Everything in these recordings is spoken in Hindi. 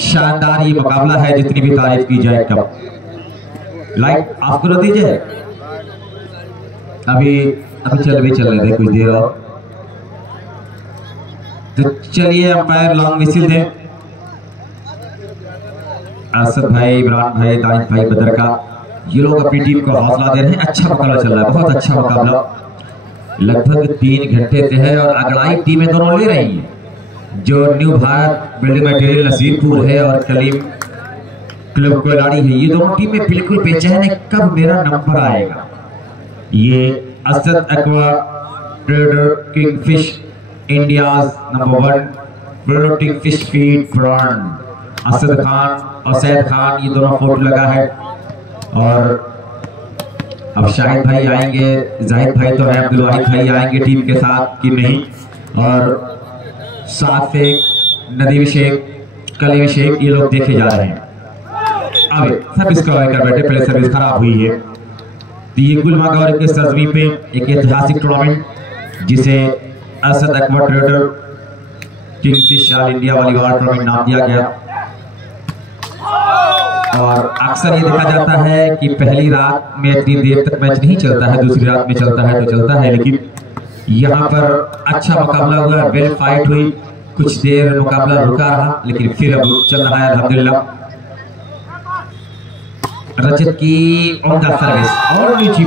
शानदार ये मुकाबला है, जितनी भी तारीफ की जाए कम। लाइट ऑफ कर दीजिए। अभी चल रहे थे कुछ देर और, तो चलिए अंपायर लॉन्ग विसिल दें। असद भाई, इमरान भाई, दानिश भाई, बदर का, ये लोग अपनी टीम को हौसला दे रहे हैं। अच्छा मुकाबला चल रहा है, बहुत अच्छा मुकाबला। लगभग 3 घंटे से है और अगलाई टीमें दोनों ले रही हैं। जो new Bharat building material Nasirpur है और कलीम क्लब कोलाड़ी है, ये दोनों टीमें बिल्कुल बेचैन है कब मेरा नंबर आएगा। ये Asad Aqua Trader Kingfish India's number 1 प्रोटोटिक fish feed brand Asad Khan और सैयद खान, ये दोनों फोटो लगा है। और अब शाहिद भाई आएंगे, जाहिद भाई तो है, अब्दुल वाहिद भाई आएंगे टीम के साथ कि नहीं। और साथ से नदीम शेख, कलीम शेख, ये लोग देखे जा रहे हैं। अब सर्विस का कर बैठे, पहले सर्विस खराब हुई है। तो ये गुलमागौर के सरजमी पे एक ऐतिहासिक टूर्नामेंट जिसे Asad Aqua Trader kingfish all India volleyball tournament नाम दिया गया। और अक्सर ये देखा जाता है कि पहली रात में इतनी देर तक मैच नहीं चलता है, दूसरी रात में चलता है तो चलता है, लेकिन यहाँ पर अच्छा मुकाबला हुआ, वेल फाइट हुई। कुछ देर मुकाबला रुका रहा, लेकिन फिर अब चल रहा है अल्हम्दुलिल्लाह। रजत की उम्दा सर्विस और निजी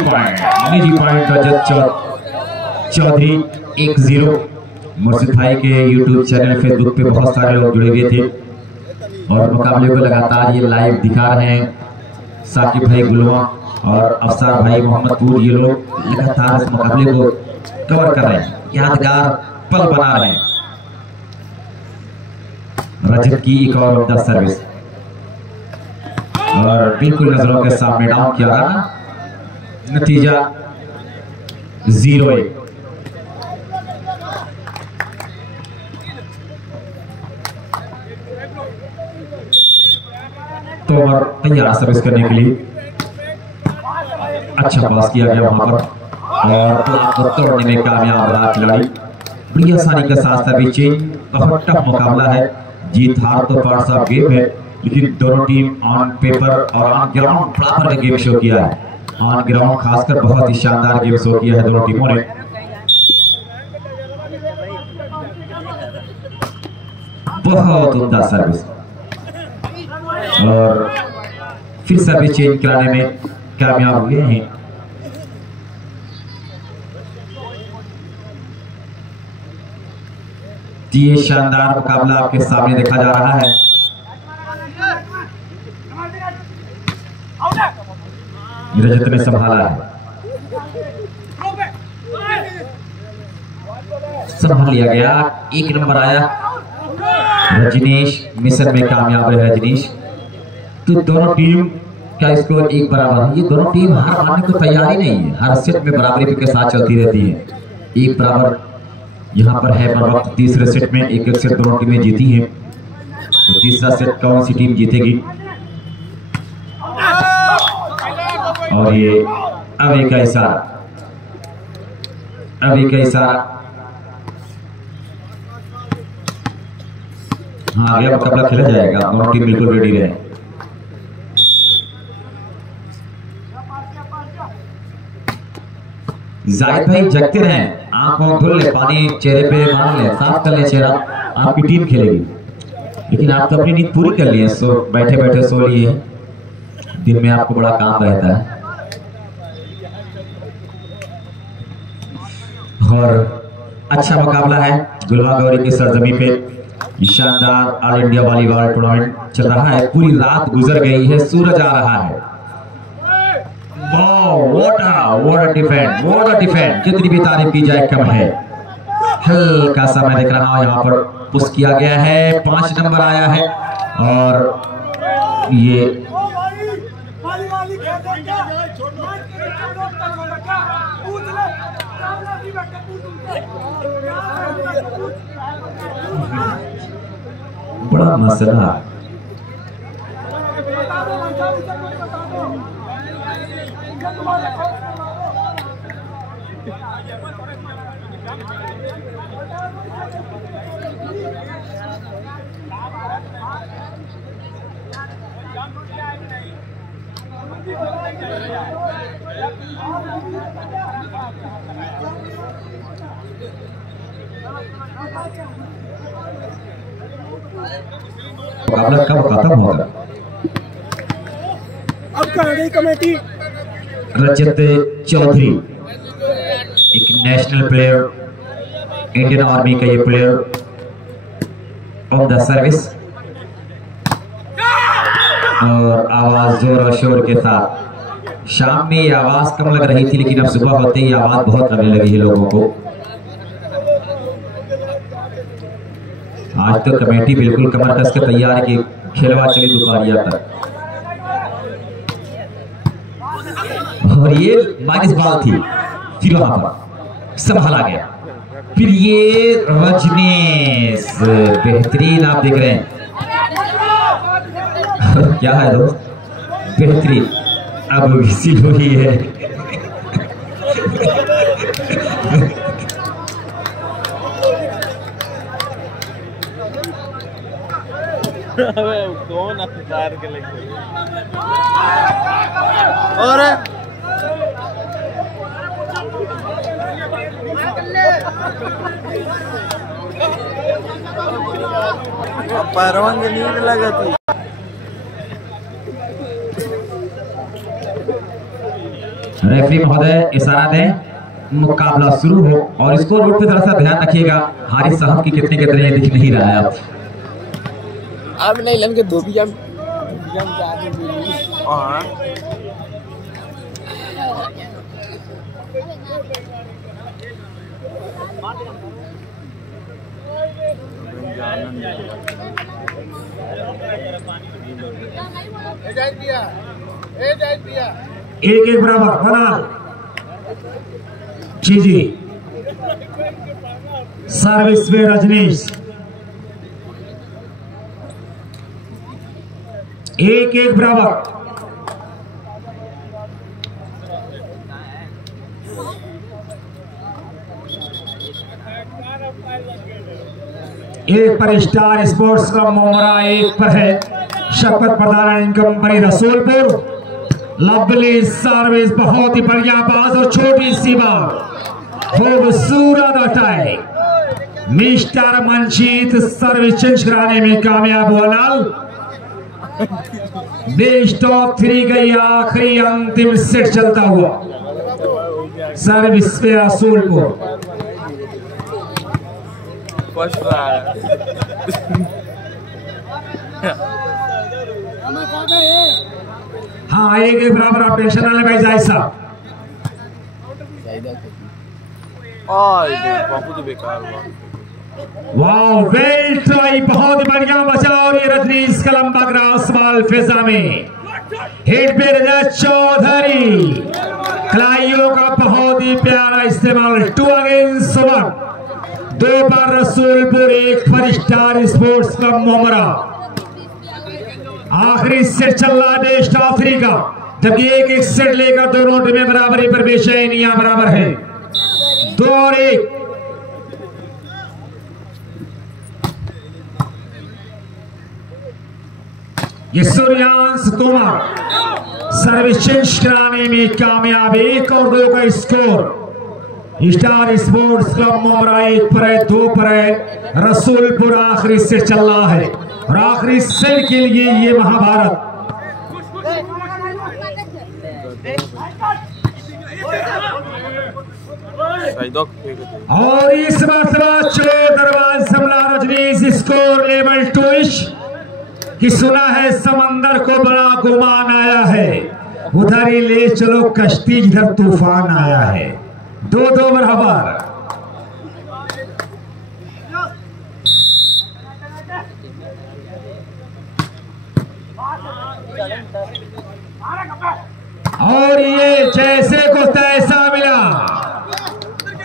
पॉइंट रजत चौधरी 1-0। मुर्शिद भाई के यूट्यूब चैनल फेसबुक पे बहुत सारे लोग जुड़े हुए थे और मुकाबले को लगातार ये लाइव दिखा रहे हैं। साकिब भाई गुलवा और अफसार भाई मोहम्मदपुर, ये लोग लगातार इस मुकाबले को कवर कर रहे हैं, यादगार पल बना रहे हैं। रजत की एक और उम्दा सर्विस और बिल्कुल नजरों के सामने डाउन किया रहा, नतीजा 0-1। तो तैयार सर्विस करने के लिए अच्छा पास किया गया वहां पर और तोड़ने में कामयाब रहा खिलाड़ी। बड़ी आसानी के साथ सर्विस चेंज। बहुत टफ मुकाबला है, जीत हार तो पार्ट्स ऑफ गेम है, लेकिन दोनों टीम ऑन पेपर और ऑन ग्राउंड बराबर गेम शो किया है। ऑन ग्राउंड खासकर बहुत ही शानदार गेम शो किया है दोनों टीमों ने। बहुत उम्दा सर्विस और फिर सर्विस चेंज कराने में कामयाब हुए हैं। ये शानदार मुकाबला आपके सामने देखा जा रहा है। रजत ने संभाला है, संभाल लिया गया, 1 नंबर आया। रजनीश मिशन में कामयाब है रजनीश। तो दोनों टीम का स्कोर 1 बराबर है। ये दोनों टीम हार मानने को तैयार ही नहीं है, हर सेट में बराबरी के साथ चलती रहती है। 1 बराबर यहाँ पर है पर वक्त। तीसरे सेट में एक सेट दोनों टीमें जीती हैं, तो तीसरा सेट कौन सी टीम जीतेगी। और ये अभी का इशारा, हाँ अगला मुकाबला खेला जाएगा। दोनों टीम बिल्कुल रेडी रहे। जाहिद भाई जगते रहें, आंखों धुल ले, पानी चेहरे पे मार ले, साफ कर ले चेहरा, आपकी टीम खेलेगी। लेकिन आप तो अपनी नींद पूरी कर लिए, सो बैठे बैठे सो लिए। दिन में आपको बड़ा काम रहता है। और अच्छा मुकाबला है गुलवा गौरी की सरजमी पे। शानदार ऑल इंडिया वॉलीबॉल टूर्नामेंट चल रहा है। पूरी रात गुजर गई है, सूरज आ रहा है। व्हाट अ डिफेंड, जितनी भी तारीफ की जाए कम है। हल्का सा मैं देख रहा हूं यहाँ पर पुश किया गया है, 5 नंबर आया है। और ये बड़ा मसला। मुकाबला कब खत्म होगा? अब कहाँ गई कमेटी? रजत चौधरी एक नेशनल प्लेयर, इंडियन आर्मी का ये प्लेयर ऑन द सर्विस, और आवाज जोर और शोर के साथ। शाम में ये आवाज कम लग रही थी, लेकिन अब सुबह होते ही आवाज बहुत लगने लगी है लोगों को। आज तो कमेटी बिल्कुल कमर कस के तैयार की खेलवा चली दुकानिया तक। और ये माइनस बॉल थी, फिर वहां पर संभाला गया। फिर ये रजनीश बेहतरीन, आप देख रहे हैं क्या है दोस्त, बेहतरीन। अब विसी हुई है कौन अखबार के लगे और परवान की नींद लगा थी। रेफरी महोदय इशारा दें, मुकाबला शुरू हो। और स्कोर बोर्ड पे थोड़ा सा ध्यान रखिएगा, हारिस साहब की कितने दिख नहीं रहा है अब नहीं लगे दो भी जम एक बराबर बना जी। सर्विस में रजनीश 1-1 बराबर। एक पर स्टार स्पोर्ट्स क्लब मोमरा, एक पर है शपथ प्रधान कंपनी रसूलपुर। लवली सर्विस, बहुत ही बढ़िया बाज और छोटी सी बाल, खूबसूरत attack. Mister Manjeet service change कराने में कामयाब हुआ। लाल बेस्ट ऑफ 3 गई, आखिरी अंतिम सेट चलता हुआ सर्विस पे रसूलपुर। हाँ, 1-1 बराबर। आप टेंशन ना ले भाई जायद साहब। बापू तो बेकार हुआ। वाह, वेल ट्राई, बहुत बढ़िया बचा। और ये रजनीश का लंबा ग्रास बॉल फिजा में हिट पे रजत चौधरी। खिलाड़ियों का बहुत ही प्यारा इस्तेमाल। 2 अगेंस्ट 1, 2 पर रसूलपुर, 1 पर स्टार स्पोर्ट्स क्लब मोमरा। आखिरी सेट चल रहा है बेस्ट ऑफ 3 का, जबकि 1-1 सेट लेकर दोनों टीमें बराबरी पर बेचैनियां बराबर है। 2 और 1। ये सूर्यांश तोमर सर्विस चेंज कराने में कामयाब। 1 और 2 का स्कोर। स्टार स्पोर्ट्स क्लब मोमरा 1 पर है, 2 पर है रसूलपुर। आखिरी सेट चल रहा है और आखिरी सेट के लिए ये महाभारत। और इस मरतबा चोर दरबार समला रजनीश। स्कोर लेवल 2 कि सुना है समंदर को बड़ा गुमान आया है, उधर ही ले चलो कश्ती जिधर तूफान आया है। 2-2 बराबर। और ये जैसे को तैसा मिला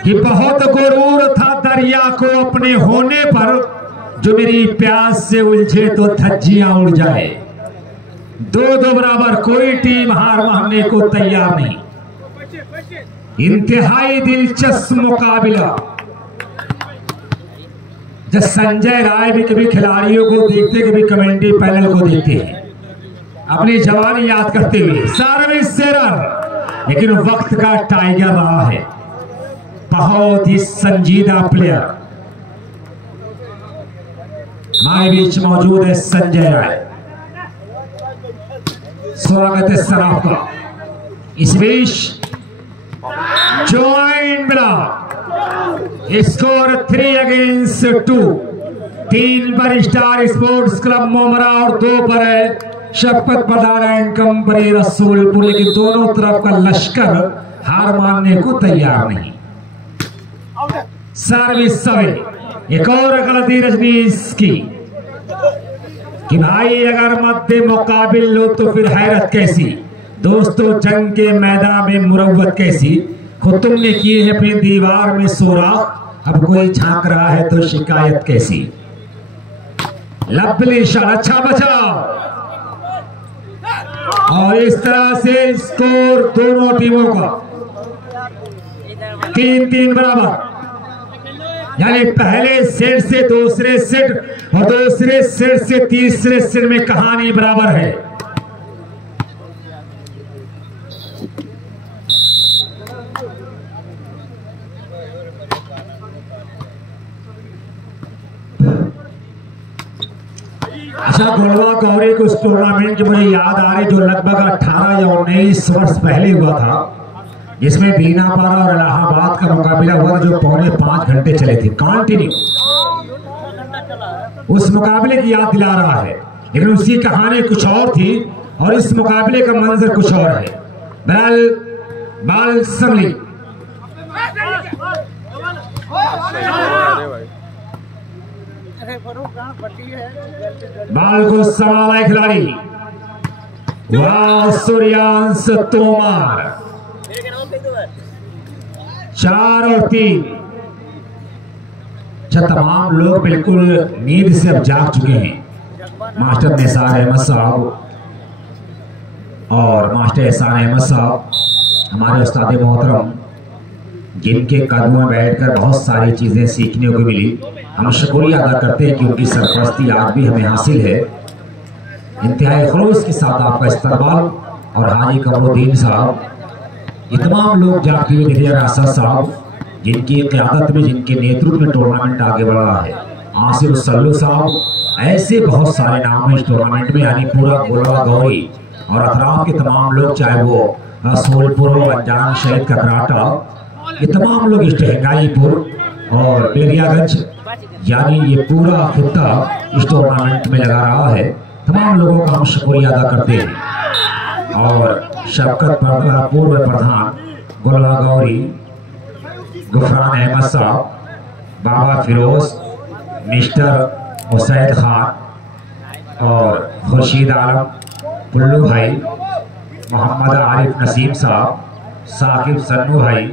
कि बहुत गुरूर था दरिया को अपने होने पर, जो मेरी प्यास से उलझे तो धज्जियां उड़ जाए। 2-2 बराबर। कोई टीम हार मानने को तैयार नहीं। इंतहाई दिलचस्प मुकाबला। जब संजय राय भी कभी खिलाड़ियों को देखते, कभी कमेंट्री पैनल को देखते हैं, अपनी जवानी याद करते हुए सर्विस से रन, लेकिन वक्त का टाइगर रहा है, बहुत ही संजीदा प्लेयर। हमारे बीच मौजूद है संजय राय, स्वागत है सर आपका। इस बीच ज्वाइंट ब्लॉक, स्कोर 3 अगेंस्ट 2, 3 पर स्टार स्पोर्ट्स क्लब मोमरा और 2 पर है शफकत पधार एंड कंपनी रसूलपुर। लेकिन दोनों तरफ का लश्कर हार मानने को तैयार नहीं। सर्विस सवे, एक और गलती रजनीश की कि भाई अगर मध्य मुकाबिल लो तो फिर हैरत कैसी, दोस्तों जंग के मैदान में मुरव्वत कैसी, खुद तुमने किए हैं अपनी दीवार में सोराख, अब कोई झांक रहा है तो शिकायत कैसी। लवली शॉट, अच्छा बचाव, और इस तरह से स्कोर दोनों टीमों का 3-3 बराबर, यानी पहले सेट से दूसरे सेट और दूसरे सेट से तीसरे सेट में कहानी बराबर है। अच्छा, गोलवा गौरी को उस टूर्नामेंट की मुझे याद आ रही जो लगभग 18 या 19 वर्ष पहले हुआ था, जिसमें बीनापारा और इलाहाबाद का मुकाबला हुआ जो 4.5 घंटे चले थे कंटिन्यू। उस मुकाबले की याद दिला रहा है, लेकिन उसकी कहानी कुछ और थी और इस मुकाबले का मंजर कुछ और है। बहरहाल बाल संभली, बाल को संभाला खिलाड़ी, वाह सूर्यांश तोमर, 4 और 3। तमाम लोग बिल्कुल नींद से अब जाग चुके हैं। मास्टर निसार अहमद साहब और मास्टर एहसान अहमद साहब, हमारे उस्ताद मोहतरम, जिनके कदमों में बैठकर बहुत सारी चीजें सीखने को मिली। हम शुक्रिया अदा करते हैं कि उनकी सरपरस्ती आज भी हमें हासिल है। इंतहाई खलूस के साथ आपका इस्तकबाल और हाजी कमरुद्दीन साहब, ये तमाम लोग जागते हुए दिख रहे हैं। असद साहब, जिनकी क़यादत में, जिनके नेतृत्व में टूर्नामेंट आगे बढ़ रहा है। आसिफ सल्लू साहब, ऐसे बहुत सारे नाम हैं इस टूर्नामेंट में, यानी पूरा गोलवा गौरी और अतराफ के तमाम लोग, चाहे वो रसूलपुर हो, अनजान शहीद ककराटा, ये तमाम लोग इस टहंगाईपुर और बेरियागंज, यानी ये पूरा खित्ता इस टूर्नामेंट में लगा रहा है। तमाम लोगों का हम शुक्रिया अदा करते हैं। और शफकत पूर्व प्रधान गोलवा गौरी, गुफरान अहमद साहब, बाबा फिरोज, मिस्टर हुसैन खान और खुर्शीद आलम, पुल्लू भाई, मोहम्मद आरिफ नसीम साहब, साकिब सन्नू भाई,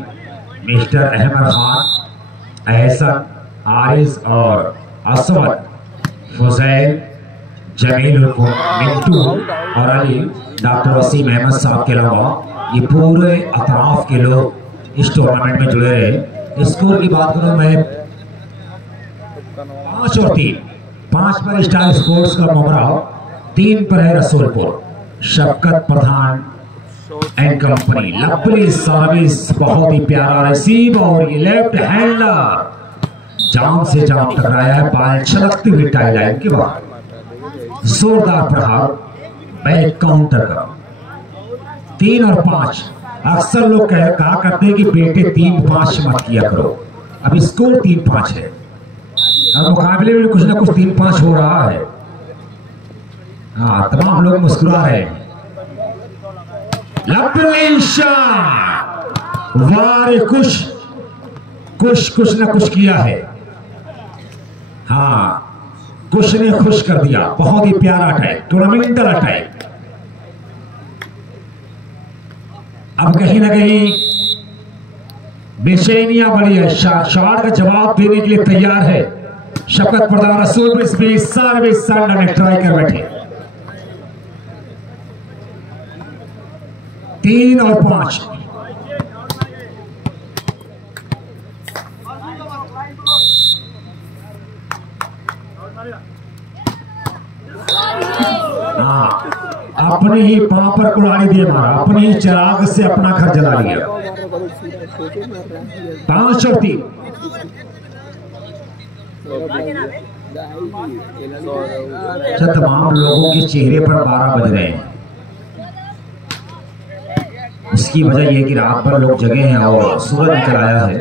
मिस्टर अहमद खान, एहसन, आरिस और असमद, फुजैल, जमील, मिंटू और अली, डॉक्टर वसीम अहमद साहब के अलावा ये पूरे अतराफ के लोग इस टूर्नामेंट में जुड़े रहे। स्कोर की बात करूं मैं, 5 और 3, 5 पर स्टार स्पोर्ट्स का मोमरा, 3 पर है रसूलपुर शफकत प्रधान एंड कंपनी। लवली सर्विस, बहुत ही प्यारा रिसीव और ये लेफ्ट हैंडर जाम से जाम टकराया है, बाल छलकती हुई टाई लाइन के बाद। जोरदार प्रहार बैक काउंटर का। 3 और 5, अक्सर लोग कहा करते हैं कि बेटे 3-5 मत किया करो। अब स्कोर 3-5 है और मुकाबले में कुछ ना कुछ 3-5 हो रहा है। हाँ, तमाम लोग मुस्कुरा रहे हैं। लवली शॉट, वाह, कुछ ना कुछ किया है। हाँ, कुछ ने खुश कर दिया। बहुत ही प्यारा अटैक, टूर्नामेंटल अटैक। अब कहीं ना कहीं बेचैनियां बड़ी है। शॉट का जवाब देने के लिए तैयार है शफकत प्रधान रसूल। इस भी सर्विस ने ट्राई कर बैठे। 3 और 5। अपने ही पांव पर कुल्हाड़ी दिए मारा, अपने ही चिराग से अपना घर जला लिया। 5 और 3। तमाम लोगों के चेहरे पर 12 बज रहे हैं। उसकी वजह यह कि रात भर लोग जगे हैं और सूरज निकल आया है,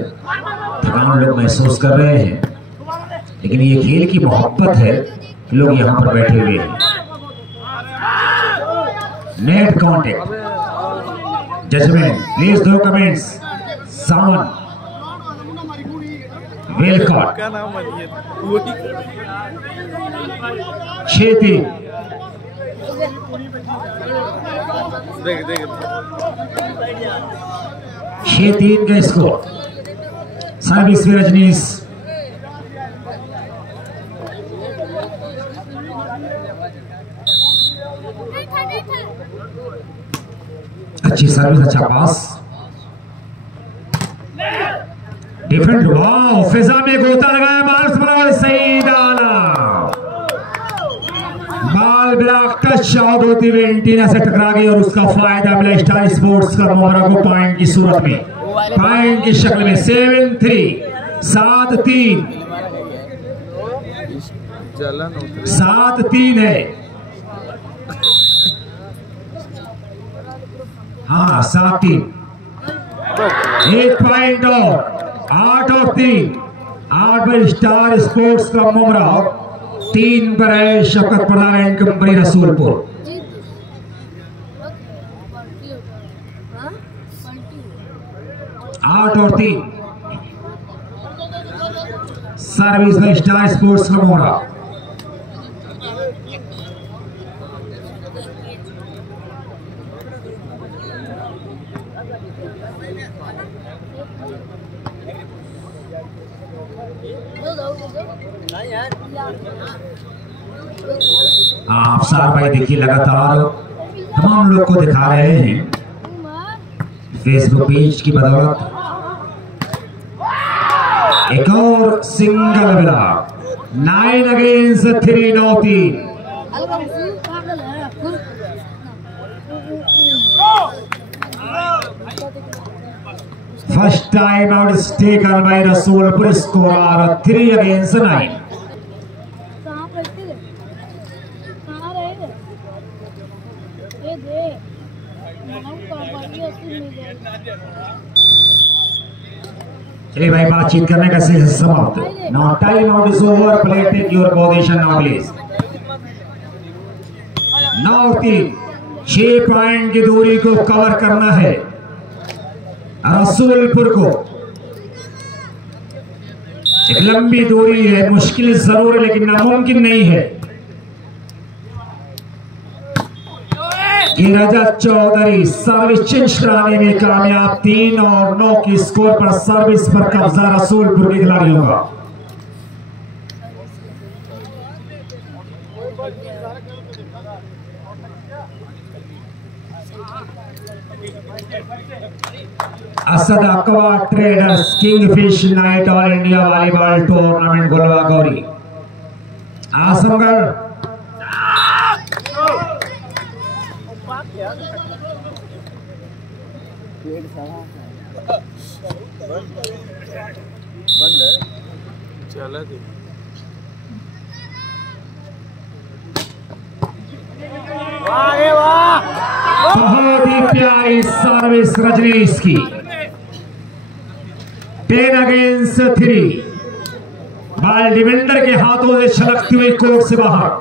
थकान लोग महसूस कर रहे हैं, लेकिन ये खेल की मोहब्बत है कि लोग यहाँ पर बैठे हुए हैं। नेट कॉन्टेक्ट, जजमेंट, प्लीज दो कमेंट्स। सावन वेलकॉट 6-3। देख 6-3 का स्कोर। सर्विस में रजनीश, अच्छी सर्विस, अच्छा पास, डिफेंड। वाह, फिजा में गोता लगाया, बाल सही डाला, बाल ब्लॉक टच आउट होती हुई एंटीना से टकरा गई और उसका फायदा मिला स्टार स्पोर्ट्स का मोहरा को पॉइंट की सूरत में, पॉइंट की शक्ल में। 7-3, 7-3, 7-3 है। हाँ 7-3, 1 पॉइंट और 8 और 3, 8 पर स्टार स्पोर्ट्स का मोमरा, 3 पर है शौकत प्रधान एंड कंपनी रसूलपुर। आठ और 3, सर्विस पर स्टार स्पोर्ट्स का मोमरा। आप सार भाई देखिए, लगातार तमाम लोग को दिखा रहे हैं फेसबुक पेज की बदौलत। एक और सिंगल मिला, 9 against 3, 9-3। First time out is taken by Rasulpur, score 3 against 9। चलिए भाई, बातचीत करने का सेशन समाप्त। Now time out is over, player take your position now please. 9-3, 6 point की दूरी को कवर करना है रसूलपुर को। एक लंबी दूरी है, मुश्किल जरूर है लेकिन नामुमकिन नहीं है। रजत चौधरी सर्विस चेंज कराने में कामयाब, 3 और 9 की स्कोर पर सर्विस पर कब्जा रसूलपुर के खिलाड़ियों का। Asad Aqua Traders Kingfish night all India volleyball tournament Golwa Gauri Azamgarh. बंद है, चला दे। बहुत ही प्यारी सर्विस रजनीश की, 10 अगेंस्ट 3। बाल डिफेंडर के हाथों से छलकती हुई कोर्ट से बाहर।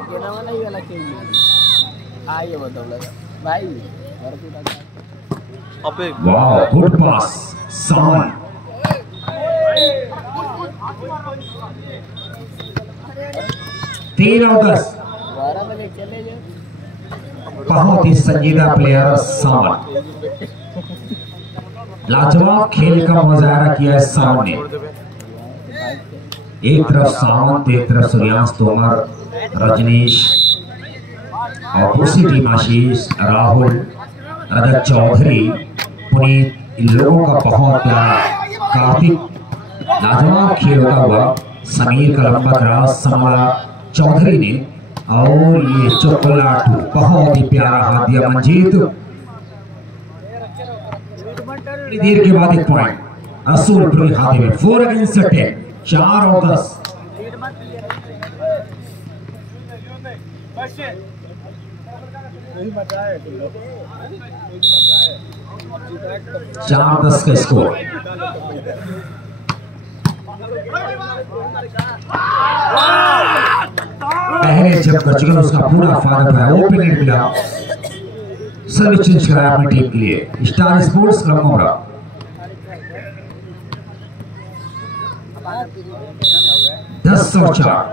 वाह, गुड पास सावन। तीन और 10, बहुत ही संजीदा प्लेयर सावन। लाजवाब खेल का मुजाहरा किया है सावन ने। एक तरफ सावंत, एक तरफ सूर्यांश तोमर, रजनीश और दूसरी टीम आशीष, राहुल, रजत चौधरी, पुनीत, इन लोगों का बहुत प्यारा। कार्तिक, लाजवाब खेल होता हुआ समीर का लंबा क्रॉस संभाला चौधरी ने और ये चॉकलेट बहुत ही प्यारा हाथ दिया मंजीत। देर के बाद एक पॉइंट रसूलपुर के खाते में 4 अगेंस्ट 10, 4 और 10। 4-10 का स्कोर। पहले जब कर चुके उसका पूरा फायदा उठाया, ओपन नेट मिला, सर्विस चेंज कराया अपनी टीम के लिए। स्टार स्पोर्ट्स क्लब मोमरा 10 और 4।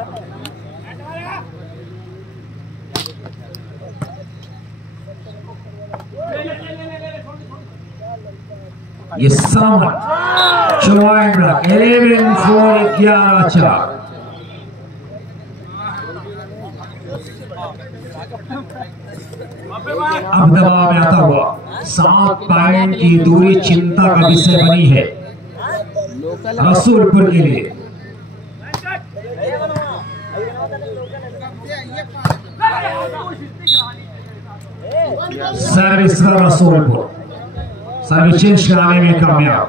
ये सामन 11-4, 11-4। अब दबाव में आता हुआ 7 पॉइंट की दूरी चिंता का विषय बनी है रसूलपुर के लिए। सर्विस रसूलपुर सर्विस चेंज कराने में कामयाब।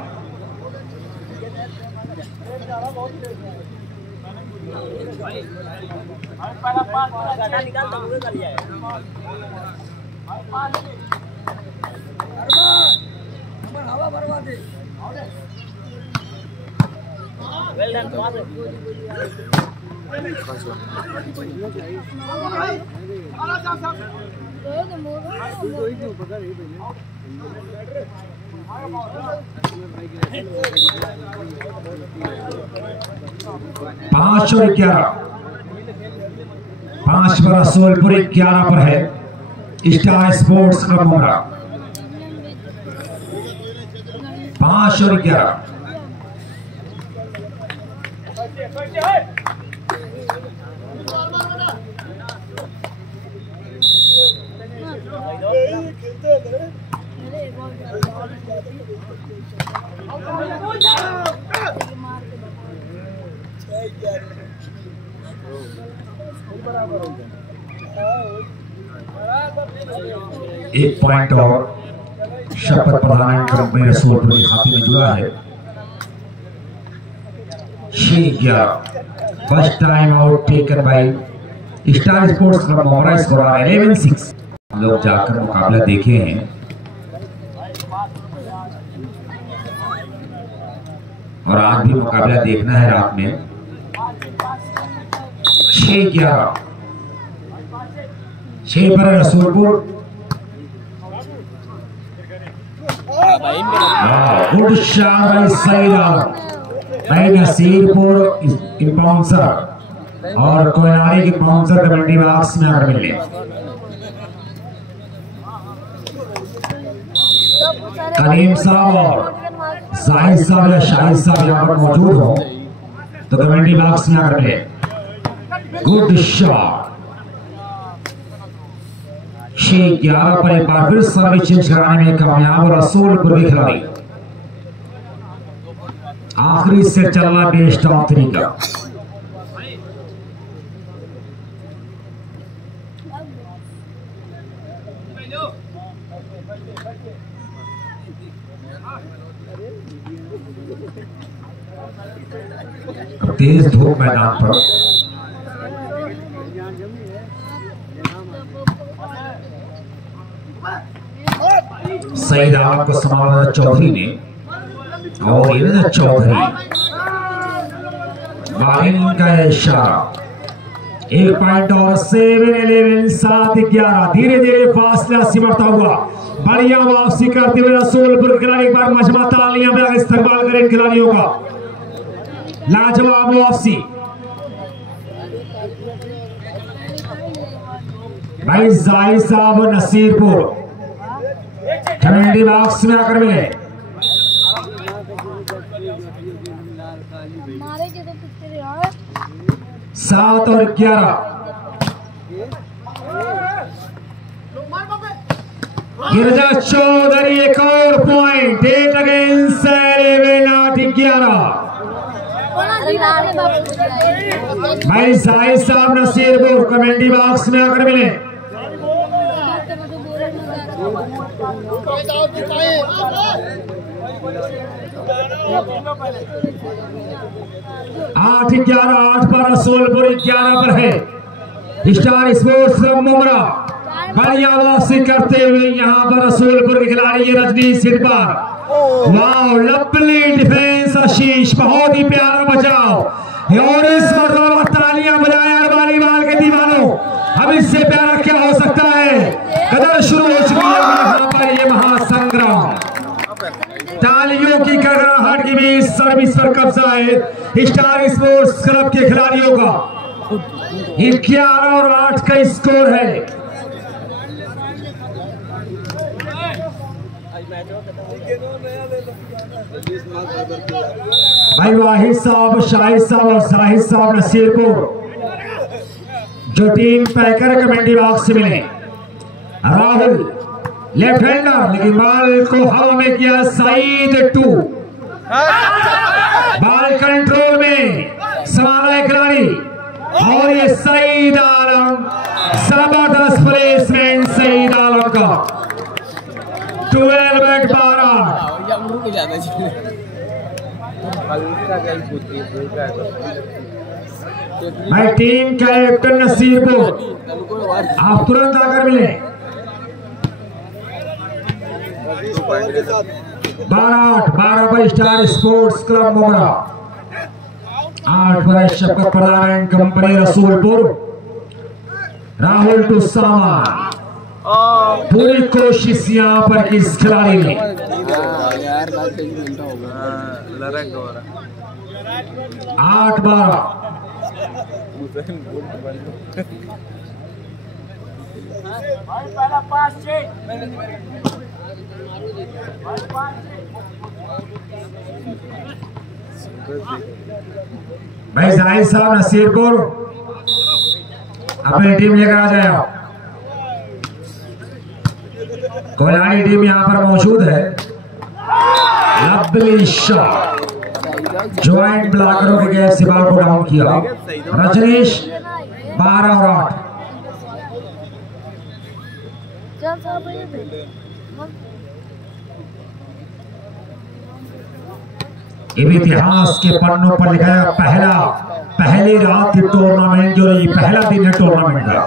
पांच और 11, 5 पर रसूलपुर, 11 पर है स्टार स्पोर्ट्स क्लब मोमरा। 5 और 11। एक पॉइंट और शपथ प्रदान में रसूलपुर के खाते में जुड़ा है। 6-11। First time out taken by Star Sports Club Momra. Score 11-6। हम लोग जाकर मुकाबला देखे हैं और आज भी मुकाबला देखना है रात में। 6-11, 6 पर रसूलपुर। गुड शॉट सही नसीरपुर बाउंसर और कोयनाड़ी की बाउंसर कमेटी बॉक्स में आकर मिले। करीम साहब और जाहिद साहब या शाहिद साहब यहाँ पर मौजूद हो तो कमेटी बॉक्स में आकर मिले। Good shot. 6-11 पर एक बार फिर सर्विस चेंज कराने में कामयाब रसूलपुर के खिलाड़ी। आखिरी से चल रहा बेस्ट ऑफ 3 का। तेज धूप मैदान पर सईद आलम को संभाला चौधरी ने और ये चौधरी बालिंग का इशारा। 1 पॉइंट और 7-11, 7-11। धीरे धीरे फासला सिमटता हुआ बढ़िया वापसी करते हुए रसूलपुर खिलाड़ी एक बार मजमा तालियां में इस्तेमाल करें खिलाड़ियों का। लाजवाब वापसी भाई जाहिद साहब नसीरपुर कमेटी बॉक्स में आकर मिले। सात और 11। गिरजा चौधरी एक और पॉइंट। 8 अगेंस्ट 11। भाई साहिद साहब नसीरपुर कमेंटी बॉक्स में आकर मिले। आठ 11 पर रसूलपुर 11 पर है। स्टार स्पोर्ट्स क्लब मुमरा बढ़िया वापसी करते हुए यहाँ पर रसूलपुर के खिलाड़ी रजनीश सिरपार। वाह लवली डिफेंस आशीष, बहुत ही प्यारा बचाव और इस मरतबा तालियां बजाएं वॉलीबॉल के दीवानों। अब इससे प्यारा क्या हो सकता है। कदर शुरू हो चुकी है यहाँ पर ये महासंग्राम। तालियों की गड़गड़ाहट के बीच सर्विस पर कब्जा है स्टार स्पोर्ट्स क्लब के खिलाड़ियों का। 11 और 8 का स्कोर है। भाई वाहिद साहब, शाहिद साहब और साहिद साहब नसीरपुर जो टीम पैकर कमेंटी बॉक्स से मिले। राहुल लेफ्ट हैंडर, लेकिन बाल को हवा में किया सईद 2। बाल कंट्रोल में संभाला है खिलाड़ी और ये सईद आलम, जबरदस्त प्लेसमेंट सईद आलम का। 12 भाई टीम कैप्टन नसीरपुर आप तुरंत आकर मिले। 12 पर स्टार स्पोर्ट्स क्लब मुमरा, 8 पर शफकत प्रधान कंपनी रसूलपुर। राहुल टू सामान, पूरी कोशिश यहाँ पर किस खिलाड़ी ने। 8-12 भाई जाहिद साहब नसीरपुर अपनी टीम लेकर आ जाए। कोयलानी टीम यहाँ पर मौजूद है। लवली शॉट, ज्वाइंट ब्लॉकरों के गैप से बॉल को डाउन किया। रजनीश 12 और 8। इतिहास के पन्नों पर लिखा है पहली रात टूर्नामेंट जो ये पहला दिन है टूर्नामेंट का।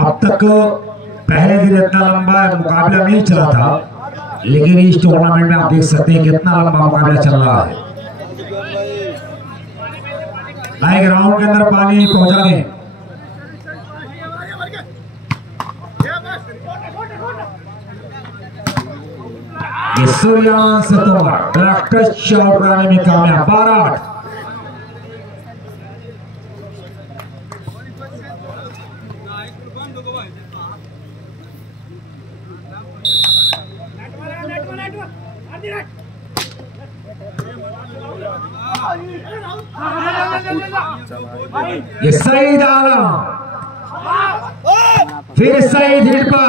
अब तक पहले दिन इतना लंबा मुकाबला नहीं चला था, लेकिन इस टूर्नामेंट में आप देख सकते हैं कितना लंबा मुकाबला चल रहा है। लाइक ग्राउंड के अंदर पानी पहुंचा दें। ये Suryansh Tomar black touch shot कराने में कामयाब। 12-8 ये सईद आलम, फिर सईद हिट पर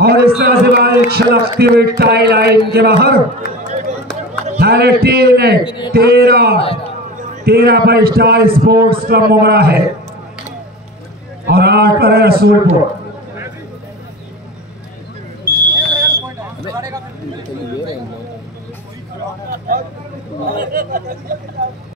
और इस तरह से बाल छलकती हुई टाई लाइन के बाहर। 13 पर स्टार स्पोर्ट्स क्लब मुमरा है और 8 पर है रसूलपुर।